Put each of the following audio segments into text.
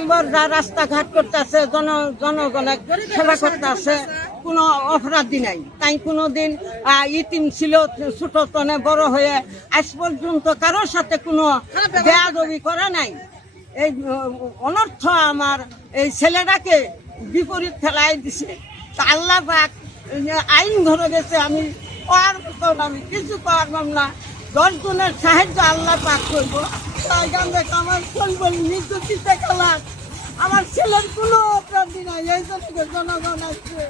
Member যা রাস্তাঘাট করতেছে, জনগণের সেবা করতেছে, কোনো অপরাধী নাই। তাই কোনোদিন ইতিম ছিল, ছোট তনে বড় হয়ে আজ পর্যন্ত কারোর সাথে কোনো বেয়াদবি করে নাই। এই অনর্থ আমার এই ছেলেটাকে বিপরীত ফেলাই দিছে। তা আল্লাহ পাক আইন ধরে গেছে, আমি আমি কিছু পারলাম না। 10 জনের সাহায্য আল্লাহ পাক করবো। তাই আমরা আমার চলবো নির্যাতিতে খেলার আমার ছেলের কোনো অপরাধী নাই। এই জন্য জনগণ আসছে,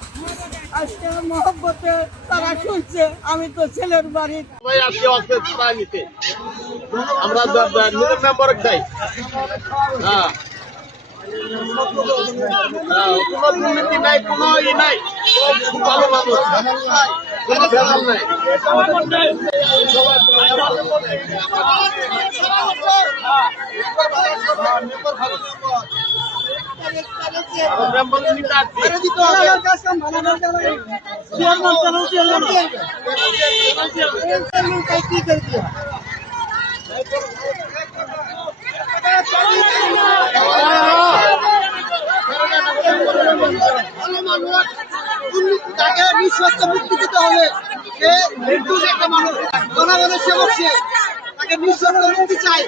আজকে মহব্বতে তারা শুনছে। আমি তো ছেলের বাড়ি আমরা মেম্বার চাই। কোনো দুর্নীতি নাই, কোনো ই নাই, খুব ভালো মানুষ, কোনো ভেজাল নাই। তাকে নিঃশর্ত মুক্তি দিতে হবে। সে নির্দোষ একটা মানুষ, জনগণের সেবক, সে তাকে নিঃশর্ত মুক্তি চাই।